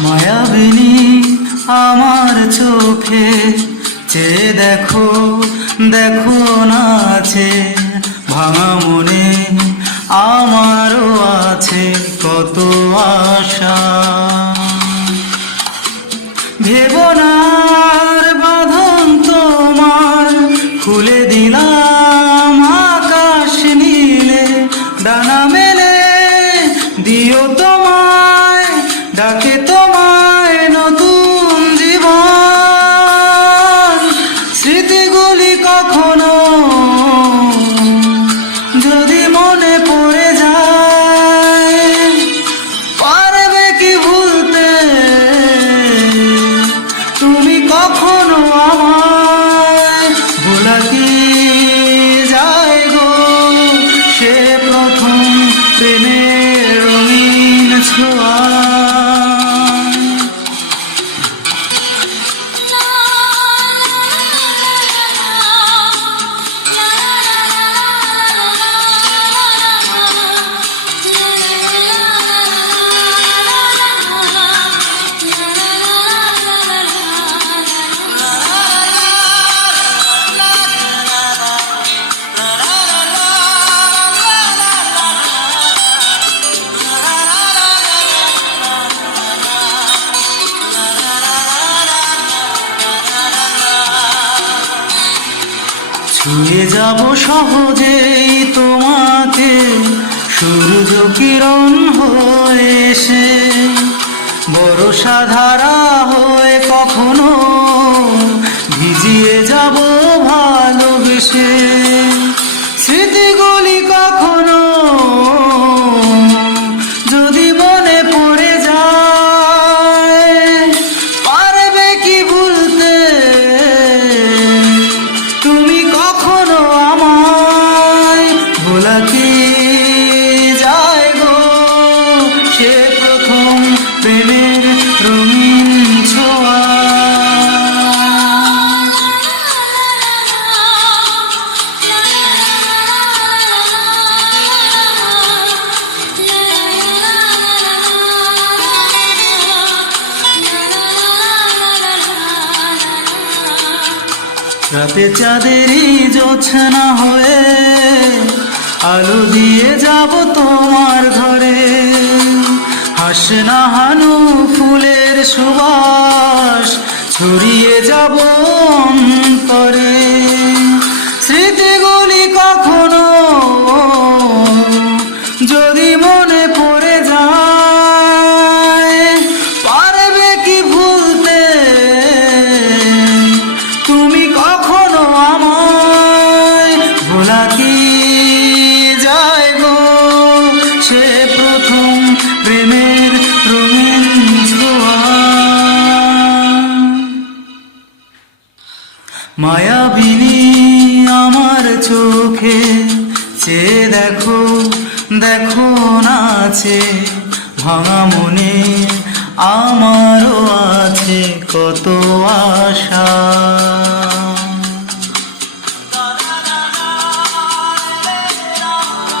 মায়াবিনী আমার চোখে চেয়ে দেখো, দেখো নাচে ভাঙা মনে আমারও আছে কত আশা। ভেবো না আর বাঁধন তোমার, খুলে দিলাম আকাশ নীলে, ডানা মেলে দিও তোমায়, ডাকে তোমায় নতুন জীবন। স্মৃতিগুলি কখনো যদি মনে পড়ে যায়, পারবে কি ভুলতে তুমি কখনো আমায়? ভোলা কি যায় গো সে প্রথম প্রেমের রঙিন ছোঁয়া। ছুঁয়ে যাব সহজেই তোমাকে সূর্য কিরণ হয়ে এসে, বর্ষা ধারা হয়ে কখনো ভিজিয়ে যাব ভালোবেসে। স্মৃতিগুলি কখনো যদি মনে পড়ে যায়, পারবে কি ভুলতে তুমি কখনো আমায়? ভোলা কি যায় গো সে প্রথম প্রেমের রঙিন ছোঁয়া। রাতে চাঁদেরই জোছনা হয়ে আলো দিয়ে যাব তোমার ঘরে, হাসে না হানু ফুলের সুবাস ছড়িয়ে যাব অন্তরে। স্মৃতিগুলি কখনো যদি মনে পড়ে যায়, পারবে কি ভুলতে তুমি কখনো আমায়? ভোলা কি যায় গো সে প্রথম প্রেমের রঙিন ছোঁয়া। মায়াবিনী আমার চোখে চেয়ে দেখো, দেখো নাচে ভাঙা মনে